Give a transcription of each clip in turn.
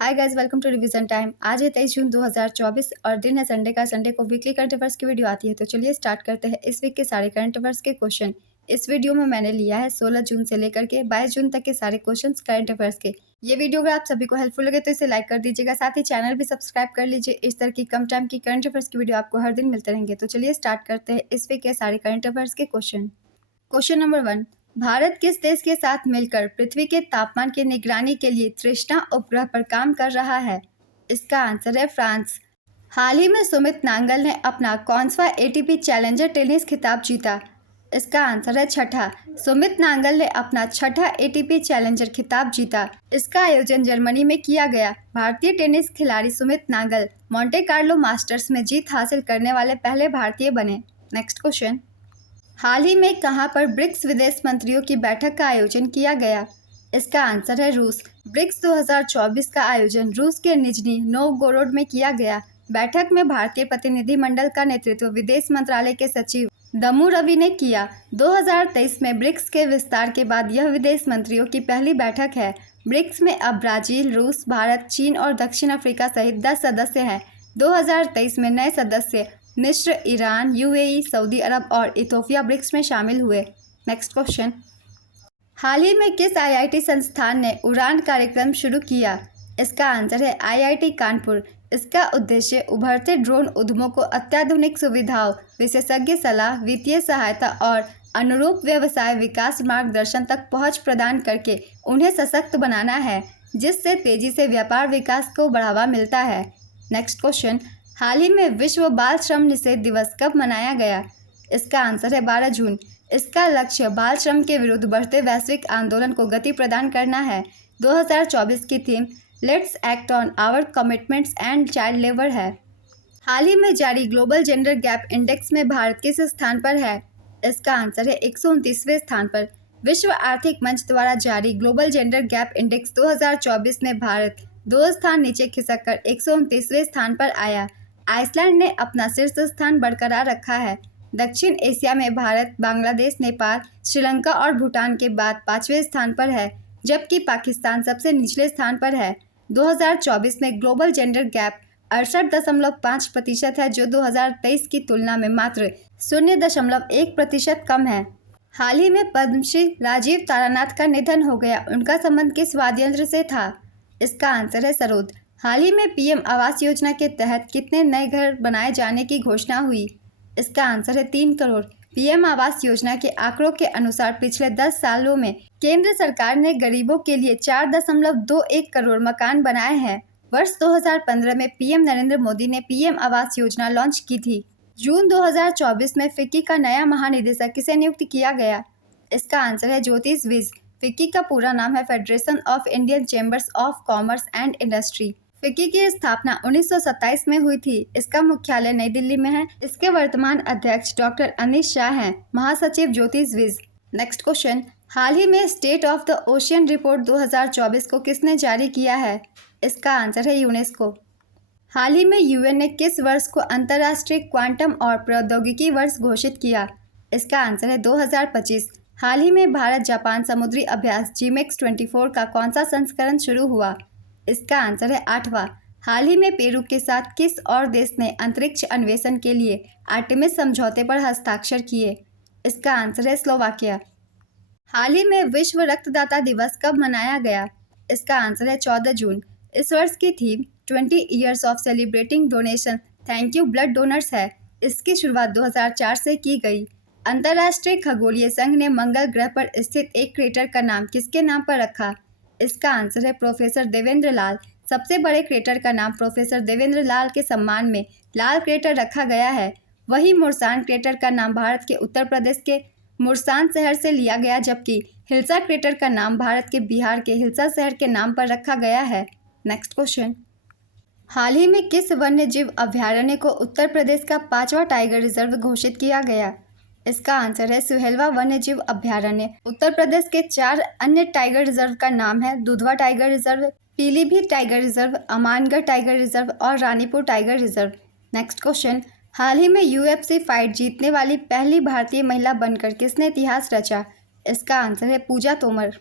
Hi guys, welcome to revision time. आज है 23 जून 2024 और दिन है संडे का। संडे को वीकली करंट अफेयर्स की वीडियो आती है। तो चलिए स्टार्ट करते हैं इस वीक के सारे करंट अफेयर्स के क्वेश्चन। इस वीडियो में मैंने लिया है 16 जून से लेकर के 22 जून तक के सारे क्वेश्चन करंट अफेयर्स के। ये वीडियो अगर आप सभी को हेल्पफुल लगे तो इसे लाइक कर दीजिएगा, साथ ही चैनल भी सब्सक्राइब कर लीजिए। इस तरह की कम टाइम की करंट अफेयर्स की वीडियो आपको हर दिन मिलते रहेंगे। तो चलिए स्टार्ट करते हैं इस वीक के सारे करंट अफेयर्स के क्वेश्चन। क्वेश्चन नंबर 1, भारत किस देश के साथ मिलकर पृथ्वी के तापमान की निगरानी के लिए तृष्णा उपग्रह पर काम कर रहा है? इसका आंसर है फ्रांस। हाल ही में सुमित नांगल ने अपना कौनसा एटीपी चैलेंजर टेनिस खिताब जीता? इसका आंसर है छठा। सुमित नांगल ने अपना छठा एटीपी चैलेंजर खिताब जीता। इसका आयोजन जर्मनी में किया गया। भारतीय टेनिस खिलाड़ी Sumit Nangal Monte Carlo masters में जीत हासिल करने वाले पहले भारतीय बने। नेक्स्ट क्वेश्चन, हाल ही में कहां पर ब्रिक्स विदेश मंत्रियों की बैठक का आयोजन किया गया? इसका आंसर है रूस। ब्रिक्स 2024 का आयोजन रूस के निजनी नोवगोरोड में किया गया। बैठक में भारतीय प्रतिनिधिमंडल का नेतृत्व विदेश मंत्रालय के सचिव दमू रवि ने किया। 2023 में ब्रिक्स के विस्तार के बाद यह विदेश मंत्रियों की पहली बैठक है। ब्रिक्स में अब ब्राजील, रूस, भारत, चीन और दक्षिण अफ्रीका सहित 10 सदस्य हैं। 2023 में नए सदस्य मिस्र, ईरान, यूएई, सऊदी अरब और इथोपिया ब्रिक्स में शामिल हुए। नेक्स्ट क्वेश्चन, हाल ही में किस आईआईटी संस्थान ने उड़ान कार्यक्रम शुरू किया? इसका आंसर है आईआईटी कानपुर। इसका उद्देश्य उभरते ड्रोन उद्यमों को अत्याधुनिक सुविधाओं, विशेषज्ञ सलाह, वित्तीय सहायता और अनुरूप व्यवसाय विकास मार्गदर्शन तक पहुंच प्रदान करके उन्हें सशक्त बनाना है, जिससे तेजी से व्यापार विकास को बढ़ावा मिलता है। नेक्स्ट क्वेश्चन, हाल ही में विश्व बाल श्रम निषेध दिवस कब मनाया गया? इसका आंसर है 12 जून। इसका लक्ष्य बाल श्रम के विरुद्ध बढ़ते वैश्विक आंदोलन को गति प्रदान करना है। 2024 की theme let's act on our commitments and child labour है। हाल ही में जारी ग्लोबल जेंडर गैप इंडेक्स में भारत किस स्थान पर है? इसका आंसर है 129वें स्थान पर। विश्व आर्थिक मंच द्वारा जारी ग्लोबल जेंडर गैप इंडेक्स 2024 में भारत 2 स्थान नीचे खिसक कर 129वें स्थान पर आया। आइसलैंड ने अपना शीर्ष स्थान बरकरार रखा है। दक्षिण एशिया में भारत बांग्लादेश, नेपाल, श्रीलंका और भूटान के बाद 5वें स्थान पर है, जबकि पाकिस्तान सबसे निचले स्थान पर है। 2024 में ग्लोबल जेंडर गैप 68.5% है, जो 2023 की तुलना में मात्र 0.1% कम है। हाल ही में पद्मश्री राजीव तारानाथ का निधन हो गया। उनका संबंध किस वाद्य यंत्र से था? इसका आंसर है सरोद। हाल ही में पीएम आवास योजना के तहत कितने नए घर बनाए जाने की घोषणा हुई? इसका आंसर है 3 करोड़। पीएम आवास योजना के आंकड़ों के अनुसार पिछले 10 सालों में केंद्र सरकार ने गरीबों के लिए 4.21 करोड़ मकान बनाए हैं। वर्ष 2015 में पीएम नरेंद्र मोदी ने पीएम आवास योजना लॉन्च की थी। जून 2024 में फिक्की का नया महानिदेशक किसे नियुक्त किया गया? इसका आंसर है ज्योतिष विज। फिक्की का पूरा नाम है federation of Indian chambers of commerce and industry. FICCI की स्थापना 1927 में हुई थी। इसका मुख्यालय नई दिल्ली में है। इसके वर्तमान अध्यक्ष डॉक्टर अनिश शाह हैं। महासचिव ज्योतिष विज। नेक्स्ट क्वेश्चन, हाल ही में state of the ocean report 2024 को किसने जारी किया है? इसका आंसर है यूनेस्को। हाल ही में यूएन ने किस वर्ष को अंतर्राष्ट्रीय क्वांटम और प्रौद्योगिकी वर्ष घोषित किया? इसका आंसर है 2025। हाल ही में भारत जापान समुद्री अभ्यास जीमेक्स 24 का कौन सा संस्करण शुरू हुआ? इसका आंसर है 8वां। हाल ही में पेरू के साथ किस और देश ने अंतरिक्ष अन्वेषण के लिए आर्टेमिस समझौते पर हस्ताक्षर किए? इसका आंसर है स्लोवाकिया। हाल ही में विश्व रक्तदाता दिवस कब मनाया गया? इसका आंसर है 14 जून। इस वर्ष की theme 20 years of celebrating donation thank you blood donors है। इसकी शुरुआत 2004 से की गई। अंतर्राष्ट्रीय खगोलीय संघ ने मंगल ग्रह पर स्थित एक क्रेटर का नाम किसके नाम पर रखा? इसका आंसर है प्रोफेसर देवेंद्र लाल। सबसे बड़े क्रेटर का नाम प्रोफेसर देवेंद्र लाल के सम्मान में लाल क्रेटर रखा गया है। वहीं मुरसान क्रेटर का नाम भारत के उत्तर प्रदेश के मुरसान शहर से लिया गया, जबकि हिल्सा क्रेटर का नाम भारत के बिहार के हिल्सा शहर के नाम पर रखा गया है। नेक्स्ट क्वेश्चन, हाल ही में किस वन्य जीव अभयारण्य को उत्तर प्रदेश का 5वां टाइगर रिजर्व घोषित किया गया? इसका आंसर है सुहेलवा वन्य जीव अभयारण्य। उत्तर प्रदेश के 4 अन्य टाइगर रिजर्व का नाम है Dudhwa tiger reserve, Pilibhit tiger reserve, Amangarh tiger reserve और Ranipur tiger reserve. Next question, हाल ही में यूएफसी फाइट जीतने वाली पहली भारतीय महिला बनकर किसने इतिहास रचा? इसका आंसर है पूजा तोमर।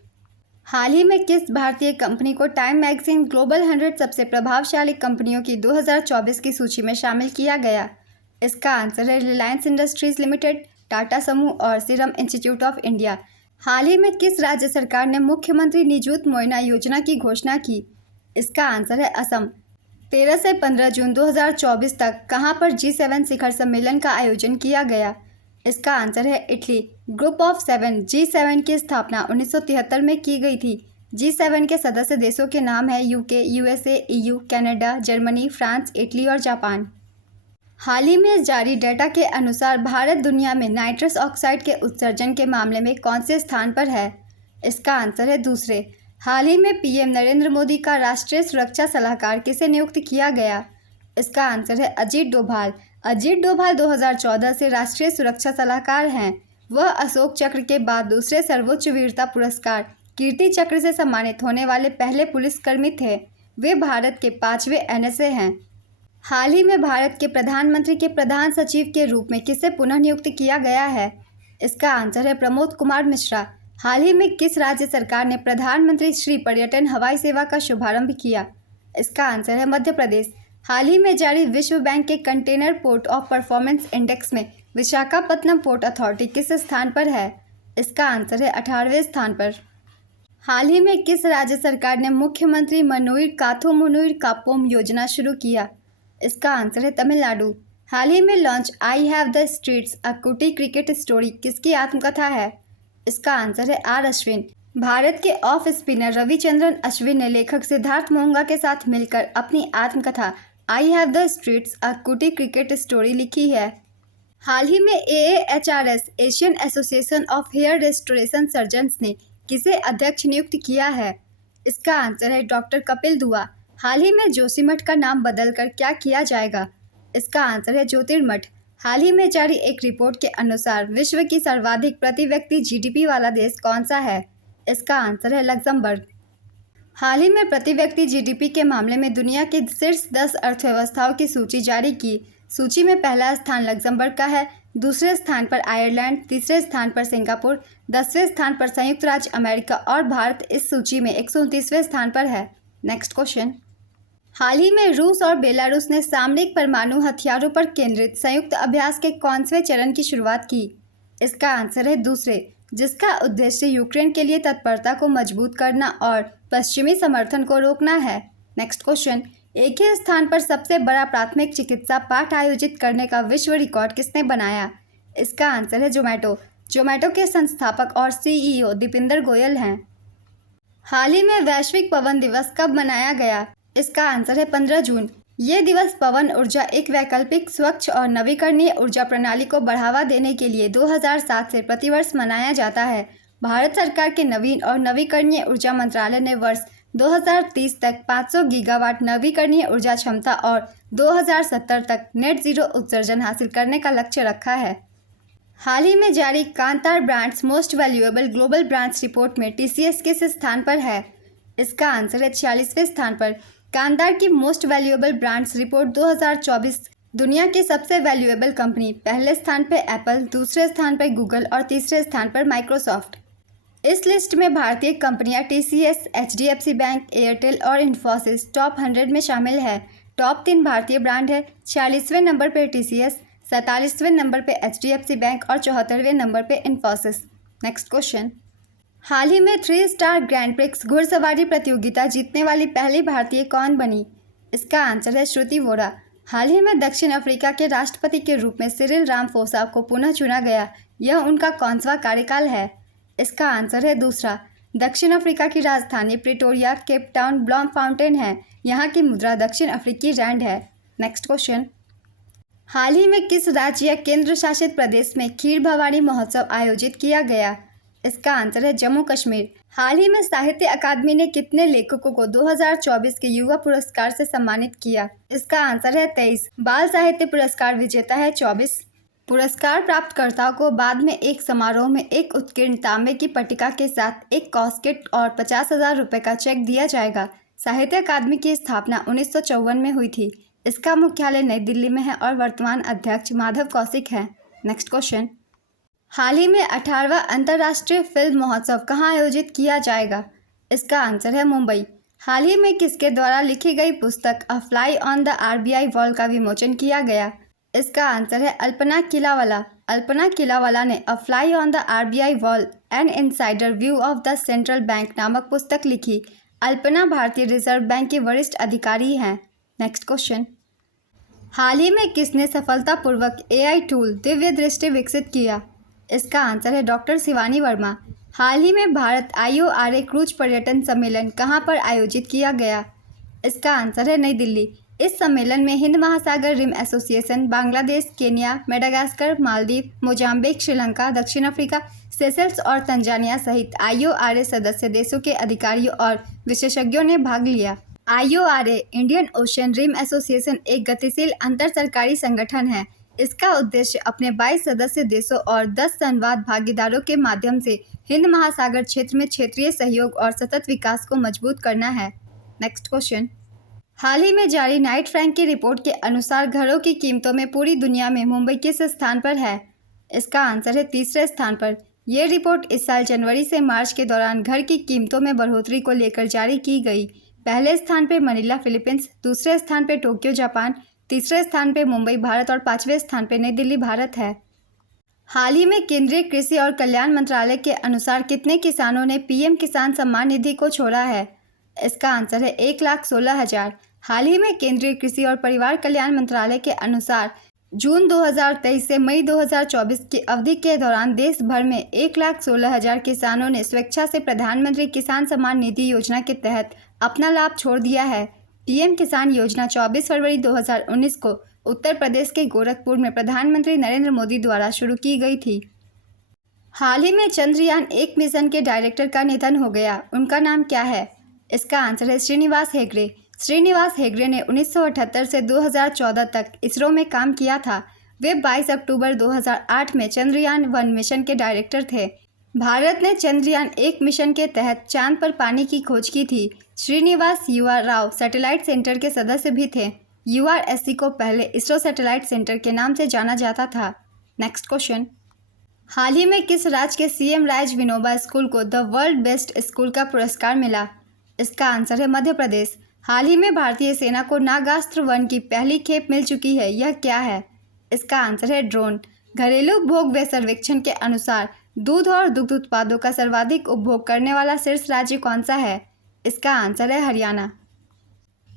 हाल ही में किस भारतीय कंपनी को टाइम मैगजीन ग्लोबल 100 सबसे प्रभावशाली कंपनियों की 2024 की सूची में शामिल किया गया? इसका आंसर है रिलायंस इंडस्ट्रीज लिमिटेड, टाटा समूह और सीरम इंस्टीट्यूट ऑफ इंडिया। हाल ही में किस राज्य सरकार ने मुख्यमंत्री निजुत मोइना योजना की घोषणा की? इसका आंसर है असम। 13 से 15 जून 2024 तक कहां पर G7 शिखर सम्मेलन का आयोजन किया गया? इसका आंसर है इटली। ग्रुप ऑफ 7 G7 की स्थापना 1973 में की गई थी। G7 के सदस्य देशों के नाम है UK, USA, EU, Canada, Germany, France, Italy और जापान। हाल ही में जारी डेटा के अनुसार भारत दुनिया में नाइट्रस ऑक्साइड के उत्सर्जन के मामले में कौन से स्थान पर है? इसका आंसर है दूसरे। हाल ही में पीएम नरेंद्र मोदी का राष्ट्रीय सुरक्षा सलाहकार किसे नियुक्त किया गया? इसका आंसर है अजीत डोभाल। अजीत डोभाल 2014 से राष्ट्रीय सुरक्षा सलाहकार हैं। वह अशोक चक्र के बाद दूसरे सर्वोच्च वीरता पुरस्कार कीर्ति चक्र से सम्मानित होने वाले पहले पुलिसकर्मी थे। वे भारत के 5वें NSA हैं। हाल ही में भारत के प्रधानमंत्री के प्रधान सचिव के रूप में किसे पुनः नियुक्त किया गया है? इसका आंसर है प्रमोद कुमार मिश्रा। हाल ही में किस राज्य सरकार ने प्रधानमंत्री श्री पर्यटन हवाई सेवा का शुभारंभ किया? इसका आंसर है मध्य प्रदेश। हाल ही में जारी विश्व बैंक के container port of performance index में विशाखापत्तनम पोर्ट अथॉरिटी किस स्थान पर है? इसका आंसर है 18वें स्थान पर। हाल ही में किस राज्य सरकार ने मुख्यमंत्री मनोइर काथोमुनुइर कापोम योजना शुरू किया? इसका आंसर है तमिलनाडु। हाल ही में launch I have the streets a Kutti cricket story किसकी आत्मकथा है? इसका आंसर है आर अश्विन। भारत के ऑफ स्पिनर रविचंद्रन अश्विन ने लेखक सिद्धार्थ मोहंगा के साथ मिलकर अपनी आत्मकथा I have the streets a Kutti cricket story लिखी है। हाल ही में AAHRS Asian association of hair restoration surgeons ने किसे अध्यक्ष नियुक्त किया है? इसका आंसर है डॉक्टर कपिल दुआ। हाल ही में जोशीमठ का नाम बदलकर क्या किया जाएगा? इसका आंसर है ज्योतिर्मठ। हाल ही में जारी एक रिपोर्ट के अनुसार विश्व की सर्वाधिक प्रति व्यक्ति GDP वाला देश कौन सा है? इसका आंसर है लग्जमबर्ग। हाल ही में प्रति व्यक्ति GDP के मामले में दुनिया के शीर्ष 10 अर्थव्यवस्थाओं की सूची जारी की। सूची में पहला स्थान लग्जमबर्ग का है, दूसरे स्थान पर आयरलैंड, तीसरे स्थान पर सिंगापुर, 10वें स्थान पर संयुक्त राज्य अमेरिका और भारत इस सूची में 129वें स्थान पर है। Next question. हाल ही में रूस और बेलारूस ने सामरिक परमाणु हथियारों पर केंद्रित संयुक्त अभ्यास के कौनसे चरण की शुरुआत की? इसका आंसर है दूसरे, जिसका उद्देश्य यूक्रेन के लिए तत्परता को मजबूत करना और पश्चिमी समर्थन को रोकना है। Next question. एक ही स्थान पर सबसे बड़ा प्राथमिक चिकित्सा पाठ आयोजित करने का विश्व रिकॉर्ड किसने बनाया? इसका आंसर है जोमैटो। जोमैटो के संस्थापक और CEO दीपिंदर गोयल हैं। हाल ही में वैश्विक पवन दिवस कब मनाया गया? इसका आंसर है 15 जून। ये दिवस पवन ऊर्जा एक वैकल्पिक, स्वच्छ और नवीकरणीय ऊर्जा प्रणाली को बढ़ावा देने के लिए 2007 से प्रतिवर्ष मनाया जाता है। भारत सरकार के नवीन और नवीकरणीय ऊर्जा मंत्रालय ने वर्ष 2030 तक 500 गीगावाट नवीकरणीय ऊर्जा क्षमता और 2070 तक नेट जीरो उत्सर्जन हासिल करने का लक्ष्य रखा है। हाल ही में जारी कांतार brands most valuable global brands report में TCS किस स्थान पर है? इसका आंसर है 46वें स्थान पर। कांतार की मोस्ट वैल्यूएबल ब्रांड्स रिपोर्ट 2024 दुनिया की सबसे वैल्यूएबल कंपनी, पहले स्थान पर एप्पल, दूसरे स्थान पर गूगल और तीसरे स्थान पर माइक्रोसॉफ्ट। इस लिस्ट में भारतीय कंपनियां TCS, HDFC बैंक, एयरटेल और इन्फोसिस टॉप 100 में शामिल है। टॉप 3 भारतीय ब्रांड है। 46वें नंबर पर TCS, 47वें नंबर पे HDFC बैंक और 74वें नंबर पे इन्फोसिस। Next question. हाल ही में 3 स्टार ग्रैंड प्रिक्स घुड़सवारी प्रतियोगिता जीतने वाली पहली भारतीय कौन बनी? इसका आंसर है श्रुति वोरा। हाल ही में दक्षिण अफ्रीका के राष्ट्रपति के रूप में सिरिल रामाफोसा को पुनः चुना गया। यह उनका कौनसा कार्यकाल है? इसका आंसर है दूसरा। दक्षिण अफ्रीका की राजधानी प्रिटोरिया, केप टाउन, ब्लॉम फाउंटेन है। यहाँ की मुद्रा दक्षिण अफ्रीकी रैंड है। Next question. हाल ही में किस राज्य या केंद्र शासित प्रदेश में खीर भवानी महोत्सव आयोजित किया गया? इसका आंसर है जम्मू कश्मीर। हाल ही में साहित्य अकादमी ने कितने लेखकों को 2024 के युवा पुरस्कार से सम्मानित किया? इसका आंसर है 23। बाल साहित्य पुरस्कार विजेता है 24। पुरस्कार प्राप्तकर्ताओं को बाद में एक समारोह में एक उत्कीर्ण तांबे की पट्टिका के साथ एक कॉस्केट और 50,000 रुपये का चेक दिया जाएगा। साहित्य अकादमी की स्थापना 1954 में हुई थी। इसका मुख्यालय नई दिल्ली में है और वर्तमान अध्यक्ष माधव कौशिक हैं। Next question. हाल ही में 18वां अंतर्राष्ट्रीय फिल्म महोत्सव कहाँ आयोजित किया जाएगा? इसका आंसर है मुंबई। हाल ही में किसके द्वारा लिखी गई पुस्तक अ fly on the RBI wall का विमोचन किया गया? इसका आंसर है अल्पना किलावाला। अल्पना किलावाला ने अ fly on the RBI wall N insider view of the central bank नामक पुस्तक लिखी। अल्पना भारतीय रिजर्व बैंक की वरिष्ठ अधिकारी हैं। नेक्स्ट क्वेश्चन, हाल ही में किसने सफलतापूर्वक एआई टूल दिव्य दृष्टि विकसित किया? इसका आंसर है डॉक्टर शिवानी वर्मा। हाल ही में भारत IORA क्रूज पर्यटन सम्मेलन कहां पर आयोजित किया गया? इसका आंसर है नई दिल्ली। इस सम्मेलन में हिंद महासागर rim association, Bangladesh, Kenya, Madagascar, Maldives, Mozambique, Sri Lanka, दक्षिण अफ्रीका, सेशल्स और तंजानिया सहित IORA सदस्य देशों के अधिकारियों और विशेषज्ञों ने भाग लिया। IORA Indian ocean rim association एक गतिशील अंतर सरकारी संगठन है। इसका उद्देश्य अपने 22 सदस्य देशों और 10 संवाद भागीदारों के माध्यम से हिंद महासागर क्षेत्र में क्षेत्रीय सहयोग और सतत विकास को मजबूत करना है। नेक्स्ट क्वेश्चन, हाल ही में जारी नाइट फ्रैंक की रिपोर्ट के अनुसार घरों की कीमतों में पूरी दुनिया में मुंबई किस स्थान पर है? इसका आंसर है तीसरे स्थान पर। यह रिपोर्ट इस साल जनवरी से मार्च के दौरान घर की कीमतों में बढ़ोतरी को लेकर जारी की गई। पहले स्थान पर मनीला फिलीपींस, दूसरे स्थान पर टोक्यो जापान, तीसरे स्थान पर मुंबई भारत और पांचवें स्थान पर नई दिल्ली भारत है। हाल ही में केंद्रीय कृषि और कल्याण मंत्रालय के अनुसार कितने किसानों ने PM किसान सम्मान निधि को छोड़ा है? इसका आंसर है 1,16,000। हाल ही में केंद्रीय कृषि और परिवार कल्याण मंत्रालय के अनुसार जून 2023 से मई 2024 की अवधि के दौरान देश भर में 1,16,000 किसानों ने स्वेच्छा से प्रधानमंत्री किसान सम्मान निधि योजना के तहत अपना लाभ छोड़ दिया है। PM किसान योजना 24 फरवरी 2019 को उत्तर प्रदेश के गोरखपुर में प्रधानमंत्री नरेंद्र मोदी द्वारा शुरू की गई थी। हाल ही में चंद्रयान-1 मिशन के डायरेक्टर का निधन हो गया। उनका नाम क्या है? इसका आंसर है श्रीनिवास हेगड़े। श्रीनिवास हेगड़े ने 1978 से 2014 तक इसरो में काम किया था। वे 22 अक्टूबर 2008 में चंद्रयान-1 मिशन के डायरेक्टर थे। भारत ने चंद्रयान-1 मिशन के तहत चांद पर पानी की खोज की थी। Srinivas UR Rao satellite centre के सदस्य भी थे। URSC को पहले इसरो सैटेलाइट सेंटर के नाम से जाना जाता था। नेक्स्ट क्वेश्चन, हाल ही में किस राज्य के CM राज विनोबा स्कूल को द वर्ल्ड बेस्ट स्कूल का पुरस्कार मिला? इसका आंसर है मध्य प्रदेश। हाल ही में भारतीय सेना को नागास्त्र 1 की पहली खेप मिल चुकी है। यह क्या है? इसका आंसर है ड्रोन। घरेलू उपभोग व्यय सर्वेक्षण के अनुसार दूध और दुग्ध उत्पादों का सर्वाधिक उपभोग करने वाला शीर्ष राज्य कौन सा है? इसका आंसर है हरियाणा।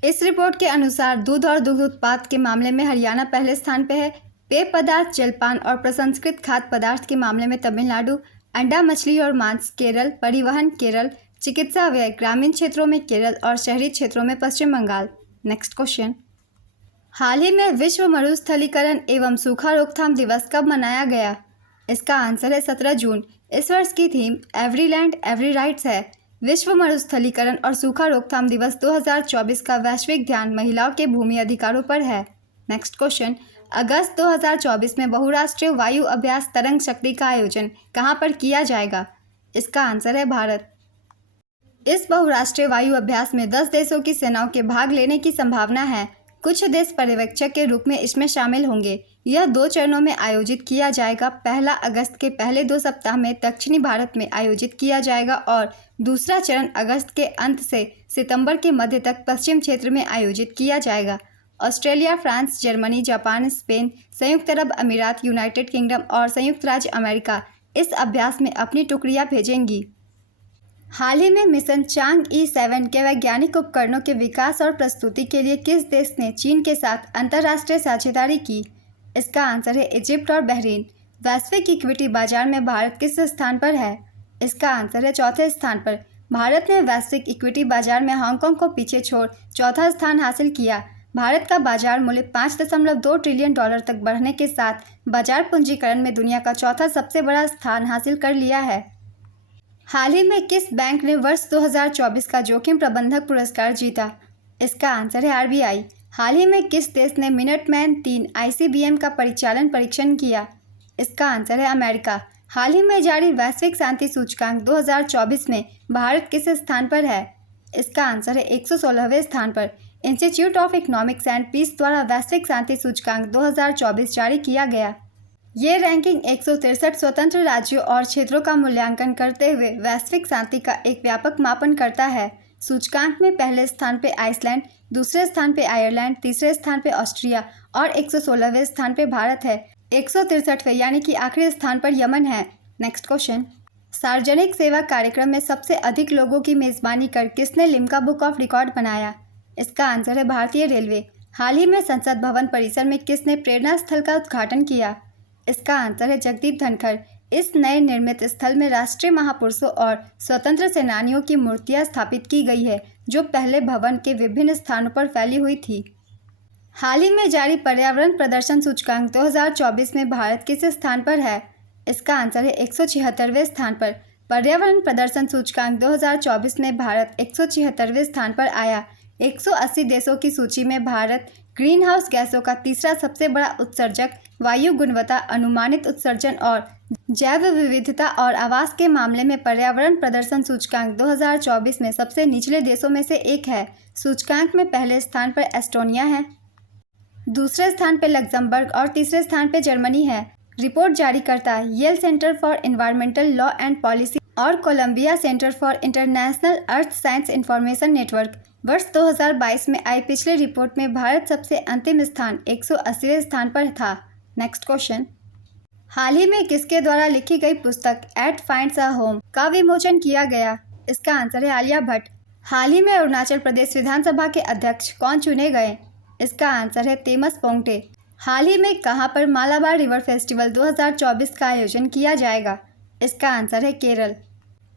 इस रिपोर्ट के अनुसार दूध और दुग्ध उत्पाद के मामले में हरियाणा पहले स्थान पर है। पेय पदार्थ, जलपान और प्रसंस्कृत खाद्य पदार्थ के मामले में तमिलनाडु, अंडा, मछली और मांस केरल, परिवहन केरल, चिकित्सा व्यय ग्रामीण क्षेत्रों में केरल और शहरी क्षेत्रों में पश्चिम बंगाल। नेक्स्ट क्वेश्चन, हाल ही में विश्व मरुस्थलीकरण एवं सूखा रोकथाम दिवस कब मनाया गया? इसका आंसर है 17 जून। इस वर्ष की theme every land every rights है। विश्व मरुस्थलीकरण और सूखा रोकथाम दिवस 2024 का वैश्विक ध्यान महिलाओं के भूमि अधिकारों पर है। नेक्स्ट क्वेश्चन, अगस्त 2024 में बहुराष्ट्रीय वायु अभ्यास तरंग शक्ति का आयोजन कहां पर किया जाएगा? इसका आंसर है भारत। इस बहुराष्ट्रीय वायु अभ्यास में 10 देशों की सेनाओं के भाग लेने की संभावना है। कुछ देश पर्यवेक्षक के रूप में इसमें शामिल होंगे। यह 2 चरणों में आयोजित किया जाएगा। पहला अगस्त के पहले 2 सप्ताह में दक्षिणी भारत में आयोजित किया जाएगा और दूसरा चरण अगस्त के अंत से सितंबर के मध्य तक पश्चिम क्षेत्र में आयोजित किया जाएगा। Australia, France, Germany, Japan, Spain, संयुक्त अरब अमीरात, यूनाइटेड किंगडम और संयुक्त राज्य अमेरिका इस अभ्यास में अपनी टुकड़ियां भेजेंगी। हाल ही में मिशन चांग-ई 7 के वैज्ञानिक उपकरणों के विकास और प्रस्तुति के लिए किस देश ने चीन के साथ अंतर्राष्ट्रीय साझेदारी की? इसका आंसर है इजिप्ट और बहरीन। वैश्विक इक्विटी बाजार में भारत किस स्थान पर है? इसका आंसर है चौथे स्थान पर। भारत ने वैश्विक इक्विटी बाजार में हांगकांग को पीछे छोड़ चौथा स्थान हासिल किया। भारत का बाजार मूल्य $5.2 ट्रिलियन तक बढ़ने के साथ बाजार पूंजीकरण में दुनिया का चौथा सबसे बड़ा स्थान हासिल कर लिया है। हाल ही में किस बैंक ने वर्ष 2024 का जोखिम प्रबंधक पुरस्कार जीता? इसका आंसर है RBI। हाल ही में किस देश ने मिनटमैन 3 ICBM का परिचालन परीक्षण किया? इसका आंसर है अमेरिका। हाल ही में जारी वैश्विक शांति सूचकांक 2024 में भारत किस स्थान पर है? इसका आंसर है 116वें स्थान पर। Institute of economics and peace द्वारा वैश्विक शांति सूचकांक 2024 जारी किया गया। ये रैंकिंग 163 स्वतंत्र राज्यों और क्षेत्रों का मूल्यांकन करते हुए वैश्विक शांति का एक व्यापक मापन करता है। सूचकांक में पहले स्थान पे आइसलैंड, दूसरे स्थान पे आयरलैंड, तीसरे स्थान पे ऑस्ट्रिया और 116वें स्थान पे भारत है। 163वें यानी कि आखिरी स्थान पर यमन है। नेक्स्ट क्वेश्चन, सार्वजनिक सेवा कार्यक्रम में सबसे अधिक लोगों की मेजबानी कर किसने लिम्का बुक ऑफ रिकॉर्ड बनाया? इसका आंसर है भारतीय रेलवे। हाल ही में संसद भवन परिसर में किसने प्रेरणा स्थल का उद्घाटन किया? इसका आंसर है जगदीप धनखड़। इस नए निर्मित स्थल में राष्ट्रीय महापुरुषों और स्वतंत्र सेनानियों की मूर्तियां स्थापित की गई है, जो पहले भवन के विभिन्न स्थानों पर फैली हुई थी। हाल ही में जारी पर्यावरण प्रदर्शन सूचकांक 2024 में भारत किस स्थान पर है? इसका आंसर है 176वें स्थान पर। पर्यावरण प्रदर्शन सूचकांक 2024 में भारत 176वें स्थान पर आया। 180 देशों की सूची में भारत ग्रीन हाउस गैसों का तीसरा सबसे बड़ा उत्सर्जक, वायु गुणवत्ता, अनुमानित उत्सर्जन और जैव विविधता और आवास के मामले में पर्यावरण प्रदर्शन सूचकांक 2024 में सबसे निचले देशों में से एक है। सूचकांक में पहले स्थान पर एस्टोनिया है, दूसरे स्थान पर लग्जमबर्ग और तीसरे स्थान पर जर्मनी है। रिपोर्ट जारी करता है Yale centre for environmental law and policy और Columbia centre for international earth science information network. वर्ष 2022 में आई पिछले रिपोर्ट में भारत सबसे अंतिम स्थान 180वें स्थान पर था। नेक्स्ट क्वेश्चन, हाल ही में किसके द्वारा लिखी गई पुस्तक एट फाइंड्स अ होम का विमोचन किया गया? इसका आंसर है आलिया भट्ट। हाल ही में अरुणाचल प्रदेश विधानसभा के अध्यक्ष कौन चुने गए? इसका आंसर है तेमस पोंगटे। हाल ही में कहां पर मालाबार रिवर फेस्टिवल 2024 का आयोजन किया जाएगा? इसका आंसर है केरल।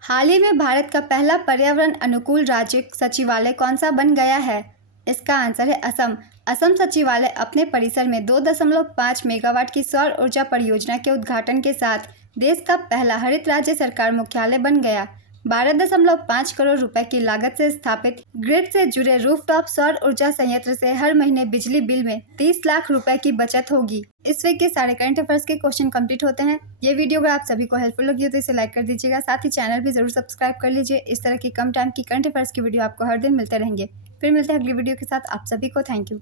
हाल ही में भारत का पहला पर्यावरण अनुकूल राज्य सचिवालय कौन सा बन गया है? इसका आंसर है असम। असम सचिवालय अपने परिसर में 2.5 मेगावाट की सौर ऊर्जा परियोजना के उद्घाटन के साथ देश का पहला हरित राज्य सरकार मुख्यालय बन गया। 12.5 करोड़ रुपए की लागत से स्थापित ग्रिड से जुड़े रूफटॉप सौर ऊर्जा संयंत्र से हर महीने बिजली बिल में 30 लाख रुपए की बचत होगी। इस वीक के सारे करंट अफेयर्स के क्वेश्चन कंप्लीट होते हैं। ये वीडियो अगर आप सभी को हेल्पफुल लगी हो तो इसे लाइक कर दीजिएगा, साथ ही चैनल भी जरूर सब्सक्राइब कर लीजिए। इस तरह की कम टाइम की करंट अफेयर्स की वीडियो आपको हर दिन मिलते रहेंगे। फिर मिलते हैं अगली वीडियो के साथ। आप सभी को थैंक यू।